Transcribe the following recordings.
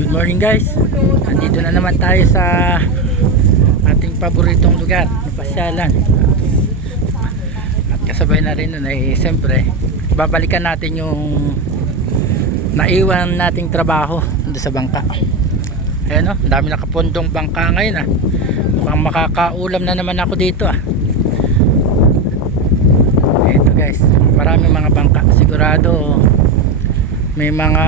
Good morning guys. Nandito na naman tayo sa ating paboritong lugar na pasyalan. At kasabay na rin nun ay siyempre babalikan natin yung naiwan nating trabaho doon sa bangka. Ayan o, dami nakapundong bangka ngayon mukhang makakaulam na naman ako dito Ito guys, maraming mga bangka. Sigurado may mga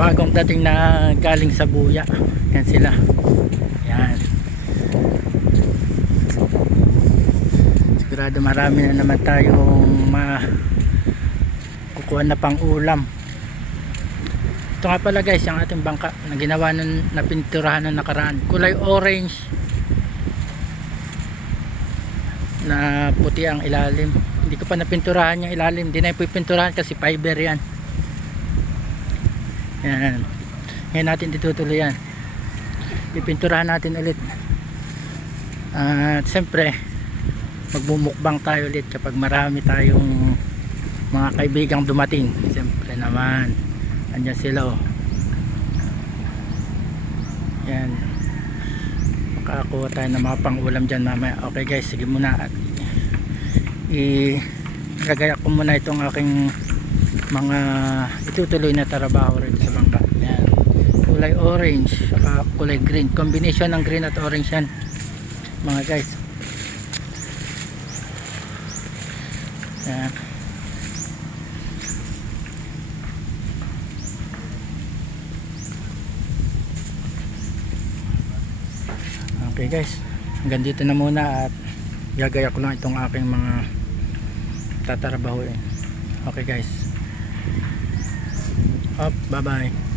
bagong dating na galing sa buya. Yan sila. Yan. Sigurado marami na naman tayong kukuha na pang ulam. Ito nga pala guys, yung ating bangka na ginawa na pinturahan na nakaraan. Kulay orange na puti ang ilalim. Hindi ko pa napinturahan yung ilalim. Hindi na ipipinturahan kasi fiber yan. Yan. Ngayon natin ditutuloy yan. Pipinturahan natin ulit. At siyempre magbumukbang tayo ulit kapag marami tayong mga kaibigang dumating. Siyempre naman andyan sila Yan. Makakuha tayo ng mga pang-ulam dyan mamaya. Okay guys, sige muna at igagaya ko muna itong aking mga itutuloy na trabaho rin sa bangka. Yan. Kulay orange saka kulay green, combination ng green at orange yan mga guys. Yan. Okay guys, hanggang dito na muna at gagaya ko lang itong aking mga tatrabahuin. Okay guys, bye bye.